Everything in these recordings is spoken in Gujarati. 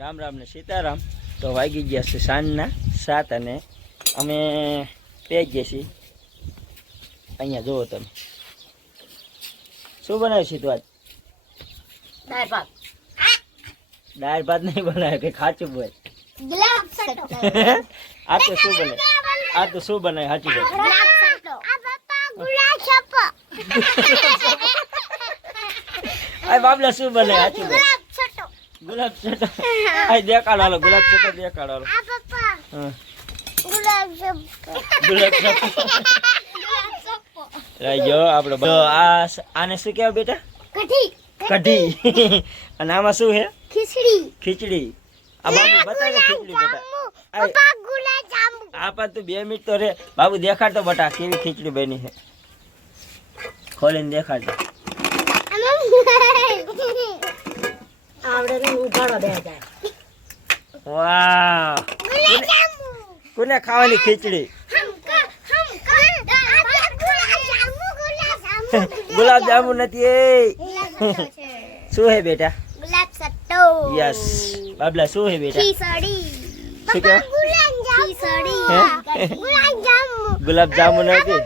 રામ રામ ને સીતારામ. તો વાગી ગયા છે સાંજના 7 અને અમે પેજ ગયા છીએ. અહીંયા જુઓ તમે શું બનાવ્યું છે તું આજ? દાળ ભાત નહીં બનાવે કે ખાચું બોલ. આ તો શું બને? આ તો શું બનાવે સાચું બોલ? આ બાબલા શું બને સાચું બોલ? ગુલાબ છટો. આ દેખાડો હાલો, ગુલાબ છટો દેખાડો હાલો. હા ગુલાબ છટો. જો આપણે આને શું કહેવાય બેટા? કઢી. અને આમાં શું છે? ખીચડી. આ બાબુ બતાવે ખીચડી બેટા. આ તું 2 મિનિટ તો રે બાબુ, દેખાડ તો બટા કેવી ખીચડી બની છે. ખોલીને દેખાડ. વાહ, કોને ખાવાની ખીચડી? ગુલાબ જામુ નથી એ. શું હે બેટા? ગુલાબ સટ્ટો. યસ બાબલા શું હે બેટા? ખીચડી. શું કે? ખીચડી. ગુલાબ જામુ. ગુલાબ જામુ નથી.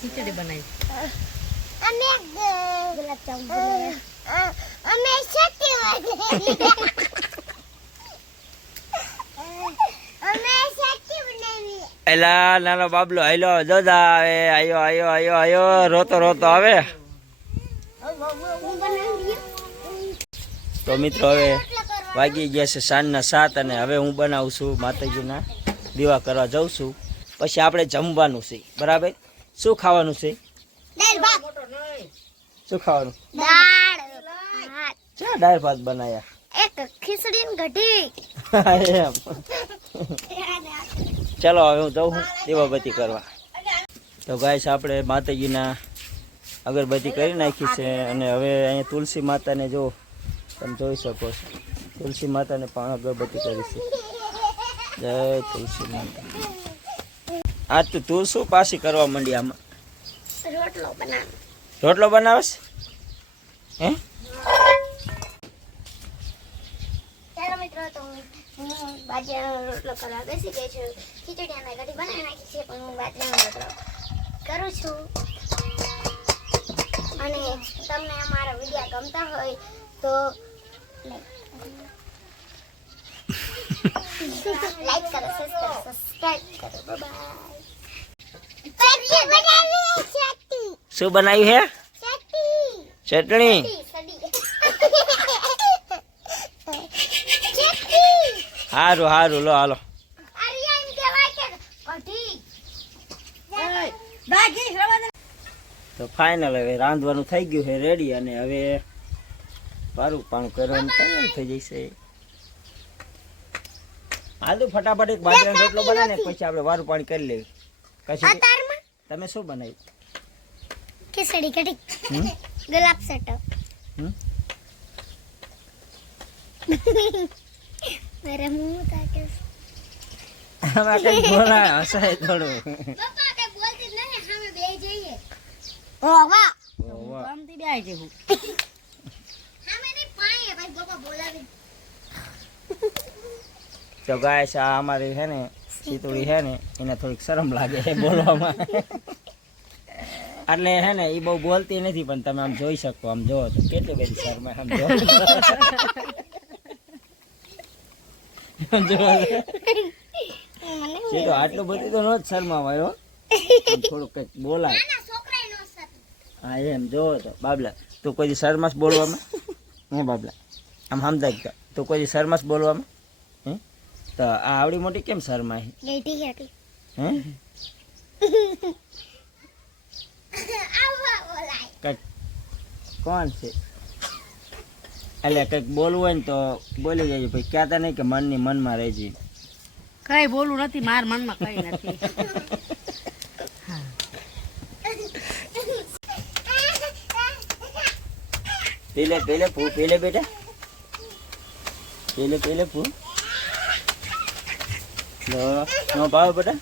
ખીચડી બનાવી. અમે ગુલાબ જામુ બનાવ્યા. અમે શક્તિ બનાવી. એલા નાનો બાબલો હાલો જોદા આવે. આયો રોતો આવે. તો મિત્રો હવે વાગી ગયા છે સાંજના 7 અને હવે હું બનાવું છું માતાજીના દીવા કરવા જાઉં છું. પછી આપણે જમવાનું છે બરાબર. શું ખાવાનું છે? શું ખાવાનું? દાળ ભાત બનાયા. એક ખીચડી ને કઢી. એમ ચલો હવે હું જાઉં દીવાબત્તી કરવા. તો ગાઈસ આપણે માતાજીના અગરબત્તી કરી નાખી છે અને હવે અહીંયા તુલસી માતાને જો તમે જોઈ શકો છો. તુલસી માતાને પણ અગરબત્તી કરી છે. જય તુલસી માતા. આજ તો તું શું પાછી કરવા માંડી આમાં? રોટલો બનાવસ હે? ચાલો મિત્રો, તો હું બાજરાનો રોટલો કરવા બેસી ગઈ છું. ખીચડી અને કઢી બનાવી નાખી છે, પણ હું બાજરાનો રોટલો કરું છું. અને તમને અમારા વિડીયો ગમતા હોય તો લાઈક કરો, સબસ્ક્રાઇબ કરો. બાય. શું બનાવ્યું હે? ચટણી. હારું લો હાલો. તો ફાઇનલ હવે રાંધવાનું થઈ ગયું છે રેડી. અને હવે પારું પાણું કરવાનું તૈયાર થઈ જશે. હાલ તો ફટાફટ એક બાજરાનો રોટલો બનાવે ને પછી આપણે વારું પાણી કરી લેવી. કશું તમે શું બનાવ્યું? ખીચડી કઢી. ગુલાબ સટ્ટો. मेरा मुंह ताके આમાં કઈ બોલાય હસાય થોડું. પપ્પા કે બોલતી નહીં, અમે બે જઈએ. વાહ. આમથી બે આવી જવું. અમે ની પાઈએ ભાઈ, પપ્પા બોલાવી. તો ગાય છે આ અમારી છે ને સીતુડી છે ને એને થોડીક શરમ લાગે છે બોલવામાં. એટલે હે ને એ બહુ બોલતી નથી, પણ તમે આમ જોઈ શકો. આમ જોવો તો કેટલી બધી શરમ. આમ જો આટલું બધું તો નો જ શરમાવાય. થોડુંક કઈક બોલાય. હા એમ જોવો તો બાબલા તું કોઈ શરમાશ બોલવામાં? હે બાબલા આમ સમજાય તું કોઈ શરમાશ બોલવામાં? હે તો આ આવડી મોટી કેમ શરમાય ગઈટી હતી હે આવા બોલાય કઈક કોણ છે એટલે કંઈક બોલવું હોય ને તો બોલી જાય ભાઈ કહેતા નહીં કે મનની મનમાં રહેજી કઈ બોલું નથી માર મનમાં કઈ નથી પેલે પૂ પેલે બેટા પેલે પૂ નો ભાવ બેટા